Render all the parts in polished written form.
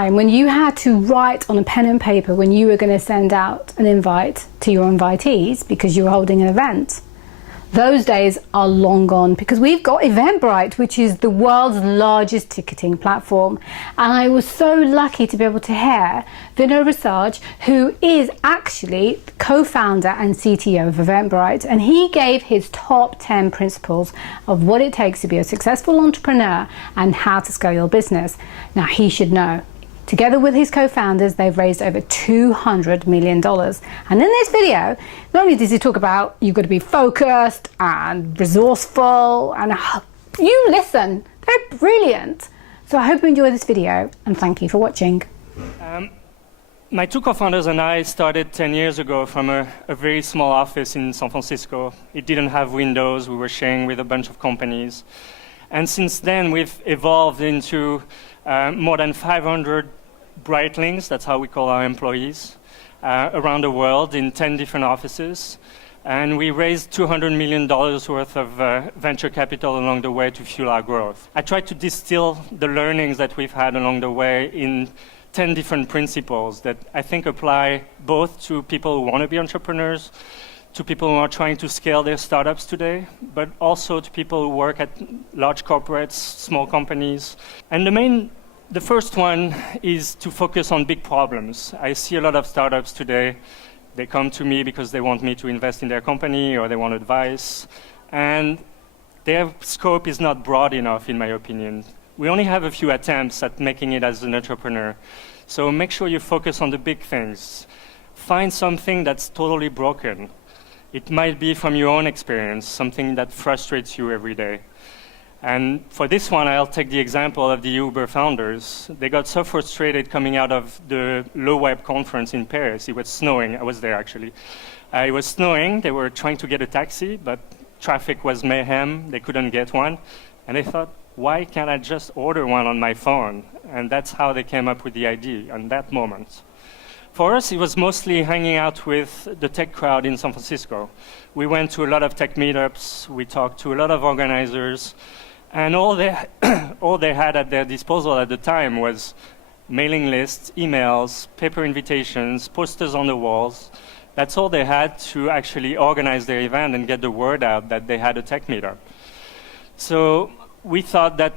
time when you had to write on a pen and paper when you were going to send out an invite to your invitees because you were holding an event. Those days are long gone because we've got Eventbrite, which is the world's largest ticketing platform. And I was so lucky to be able to hear Renaud Visage, who is actually the co-founder and CTO of Eventbrite. And he gave his top 10 principles of what it takes to be a successful entrepreneur and how to scale your business. Now, he should know. Together with his co-founders, they've raised over $200 million. And in this video, not only does he talk about you've got to be focused and resourceful, and you listen, they're brilliant. So I hope you enjoy this video, and thank you for watching. My two co-founders and I started 10 years ago from a very small office in San Francisco. It didn't have windows. We were sharing with a bunch of companies. And since then, we've evolved into more than 500 Britelings, that's how we call our employees, around the world in 10 different offices. And we raised $200 million worth of venture capital along the way to fuel our growth. I tried to distill the learnings that we've had along the way in 10 different principles that I think apply both to people who want to be entrepreneurs, to people who are trying to scale their startups today, but also to people who work at large corporates, small companies. And the first one is to focus on big problems. I see a lot of startups today. They come to me because they want me to invest in their company or they want advice. And their scope is not broad enough, in my opinion. We only have a few attempts at making it as an entrepreneur. So make sure you focus on the big things. Find something that's totally broken. It might be from your own experience, something that frustrates you every day. And for this one, I'll take the example of the Uber founders. They got so frustrated coming out of the Low Web conference in Paris. It was snowing. I was there, actually. It was snowing. They were trying to get a taxi, but traffic was mayhem. They couldn't get one. And they thought, why can't I just order one on my phone? And that's how they came up with the idea on that moment. For us, it was mostly hanging out with the tech crowd in San Francisco. We went to a lot of tech meetups. We talked to a lot of organizers. And all they had at their disposal at the time was mailing lists, emails, paper invitations, posters on the walls. That's all they had to actually organize their event and get the word out that they had a tech meetup. So we thought that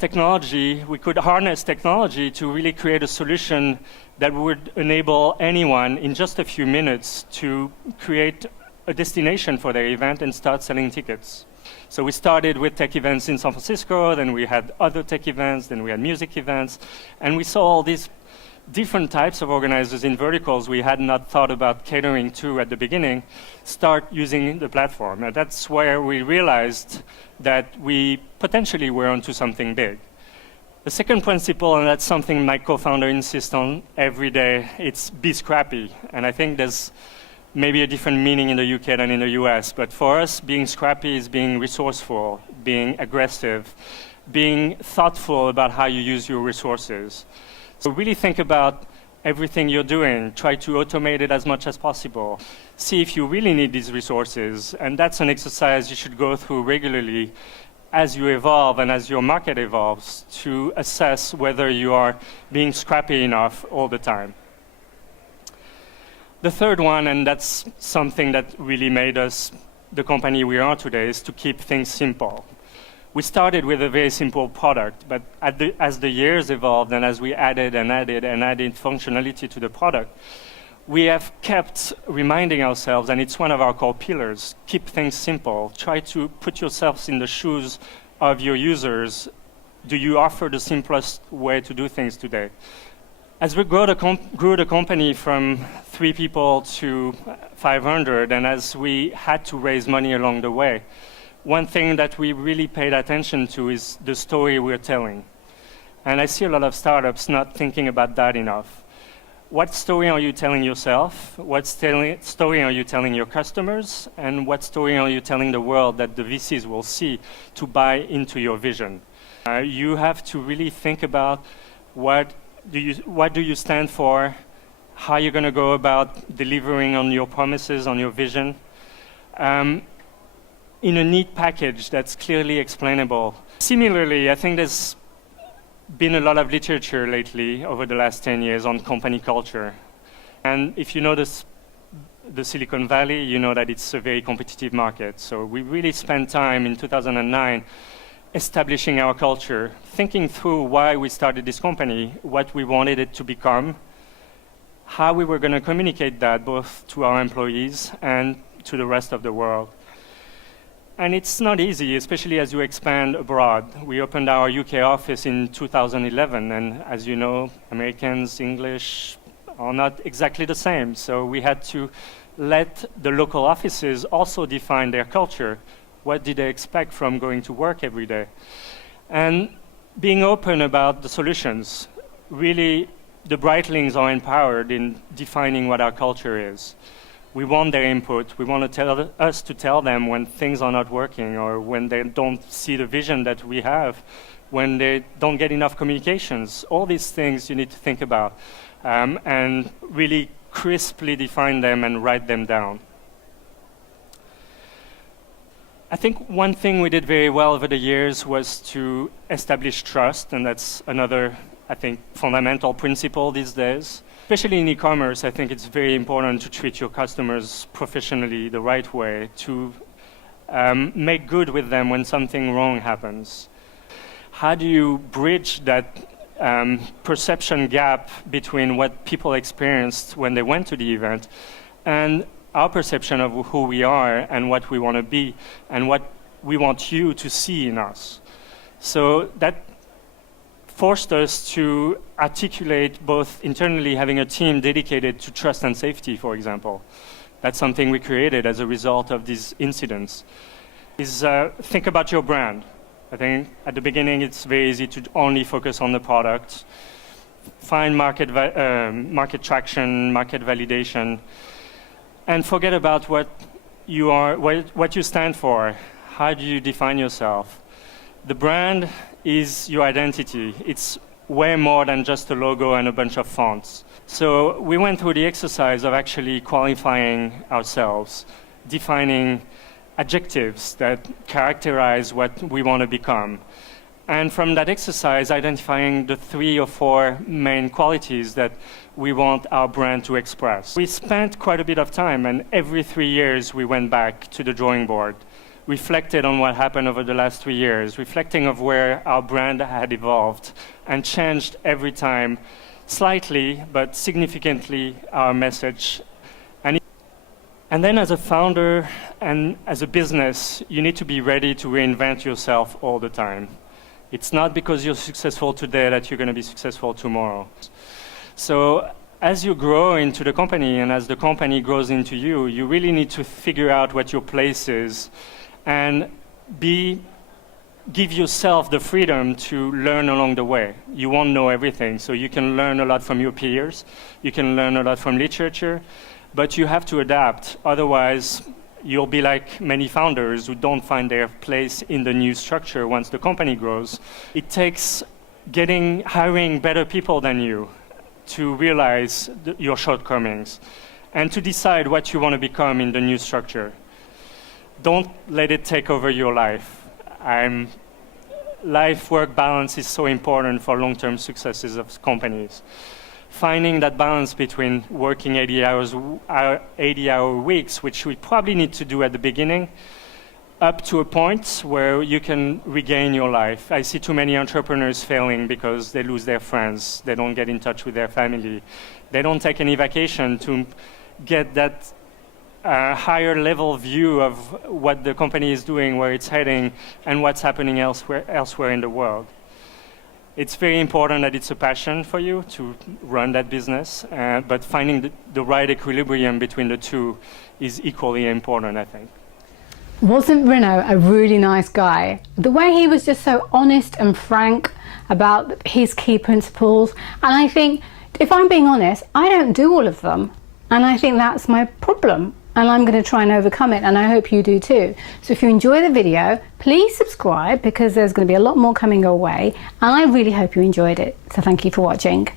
we could harness technology to really create a solution that would enable anyone in just a few minutes to create a destination for their event and start selling tickets. So we started with tech events in San Francisco, then we had other tech events, then we had music events, and we saw all these different types of organizers in verticals we had not thought about catering to at the beginning start using the platform. And that's where we realized that we potentially were onto something big. The second principle, and that's something my co-founder insists on every day, it's be scrappy. And I think there's maybe a different meaning in the UK than in the US, but for us, being scrappy is being resourceful, being aggressive, being thoughtful about how you use your resources. So really think about everything you're doing. Try to automate it as much as possible. See if you really need these resources, and that's an exercise you should go through regularly as you evolve and as your market evolves to assess whether you are being scrappy enough all the time. The third one, and that's something that really made us the company we are today, is to keep things simple. We started with a very simple product, but as the years evolved and as we added functionality to the product, we have kept reminding ourselves, and it's one of our core pillars, keep things simple. Try to put yourselves in the shoes of your users. Do you offer the simplest way to do things today? As we grew the company from 3 people to 500, and as we had to raise money along the way, one thing that we really paid attention to is the story we're telling. And I see a lot of startups not thinking about that enough. What story are you telling yourself? What story are you telling your customers? And what story are you telling the world that the VCs will see to buy into your vision? You have to really think about what do you stand for, how you're going to go about delivering on your promises, on your vision, in a neat package that's clearly explainable. Similarly, I think been a lot of literature lately over the last 10 years on company culture. And if you know the Silicon Valley, you know that it's a very competitive market. So we really spent time in 2009 establishing our culture, thinking through why we started this company, what we wanted it to become, how we were going to communicate that both to our employees and to the rest of the world. And it's not easy, especially as you expand abroad. We opened our UK office in 2011, and as you know, Americans, English are not exactly the same. So we had to let the local offices also define their culture. What did they expect from going to work every day? And being open about the solutions. Really, the Brightlings are empowered in defining what our culture is. We want their input. We want to tell them when things are not working or when they don't see the vision that we have, when they don't get enough communications. All these things you need to think about and really crisply define them and write them down. I think one thing we did very well over the years was to establish trust, and that's another, I think, fundamental principle these days. Especially in e-commerce, I think it's very important to treat your customers professionally the right way, to make good with them when something wrong happens. How do you bridge that perception gap between what people experienced when they went to the event and our perception of who we are and what we want to be and what we want you to see in us? So that forced us to articulate both internally having a team dedicated to trust and safety, for example. That's something we created as a result of these incidents. Think about your brand. I think at the beginning it's very easy to only focus on the product, find market traction, market validation, and forget about what you are, what you stand for. How do you define yourself? The brand is your identity. It's way more than just a logo and a bunch of fonts. So we went through the exercise of actually qualifying ourselves, defining adjectives that characterize what we want to become. And from that exercise, identifying the 3 or 4 main qualities that we want our brand to express. We spent quite a bit of time, and every 3 years we went back to the drawing board, reflected on what happened over the last 3 years, reflecting of where our brand had evolved, and changed every time, slightly but significantly, our message. And then as a founder and as a business, you need to be ready to reinvent yourself all the time. It's not because you're successful today that you're going to be successful tomorrow. So as you grow into the company and as the company grows into you, you really need to figure out what your place is and give yourself the freedom to learn along the way. You won't know everything, so you can learn a lot from your peers, you can learn a lot from literature, but you have to adapt. Otherwise, you'll be like many founders who don't find their place in the new structure once the company grows. It takes hiring better people than you to realize your shortcomings and to decide what you want to become in the new structure. Don't let it take over your life. Life-work balance is so important for long-term successes of companies. Finding that balance between working 80-hour weeks, which we probably need to do at the beginning, up to a point where you can regain your life. I see too many entrepreneurs failing because they lose their friends, they don't get in touch with their family, they don't take any vacation to get that higher level view of what the company is doing, where it's heading, and what's happening elsewhere in the world. It's very important that it's a passion for you to run that business, but finding the right equilibrium between the two is equally important, I think. Wasn't Renaud a really nice guy? The way he was just so honest and frank about his key principles, and I think, if I'm being honest, I don't do all of them, and I think that's my problem. And I'm going to try and overcome it, and I hope you do too. So if you enjoy the video, please subscribe because there's going to be a lot more coming your way, and I really hope you enjoyed it. So thank you for watching.